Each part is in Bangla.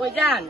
ওই যান।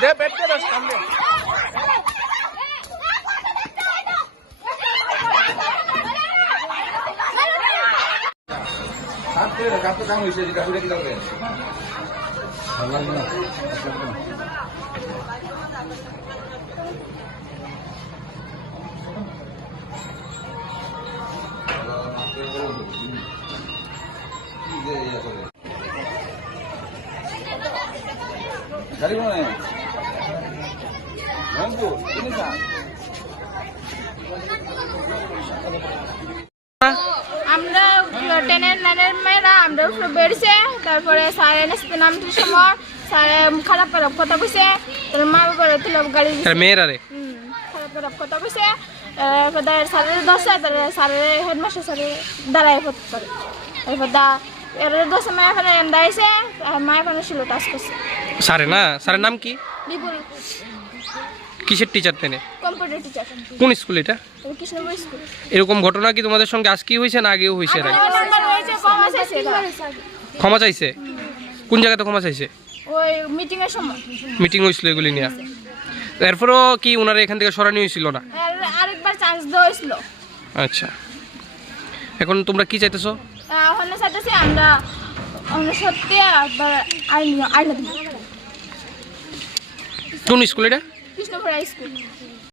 दे बैठ के बस কাপটো কাম হৈছে গাখীৰে কিডাল গৈ আছে গাড়ী বনাই টেনের লাইনের মেয়েরা আমরা উপরে বেরিয়েছে তারপরে স্যার এনেছে নামটির সময় স্যারে খারাপ খারাপ কথা কইছে তার মা বাবার তুলে গাড়ি। মেয়েরা রে খারাপ খারাপ কথা কইছে স্যারের দশে তারপরে স্যারের হেডমাস্টার স্যারের দাঁড়ায় ফটো করে এরপর দা এর দশে মা এখানে দাঁড়াইছে আর মা এখানে ছিল টাচ করছে। স্যারে না? স্যারের নাম কি? বিপুল। কিসের টিচার তেনে কম্পিউটার টিচার কোন স্কুল এটা? কৃষ্ণপুর স্কুল এরকম ঘটনা কি তোমাদের সঙ্গে আজকেই হয়েছে না আগেও হয়েছে সেটা। ক্ষমা চাইছে কোন জায়গাতে ক্ষমা চাইছে? ওই মিটিং এর সময়। মিটিং হয়েছিল এগুলি নিয়ে। এরপরও কি ওনারা এখান থেকে সরানি হয়েছিল না? আরেকবার চান্স দেওয়া হয়েছিল। আচ্ছা। এখন তোমরা কি চাইতেছো? আহ, চাইতেছি আমরা আমরা সত্যি আইন আইন কোন স্কুল এটা? Krishnapur high school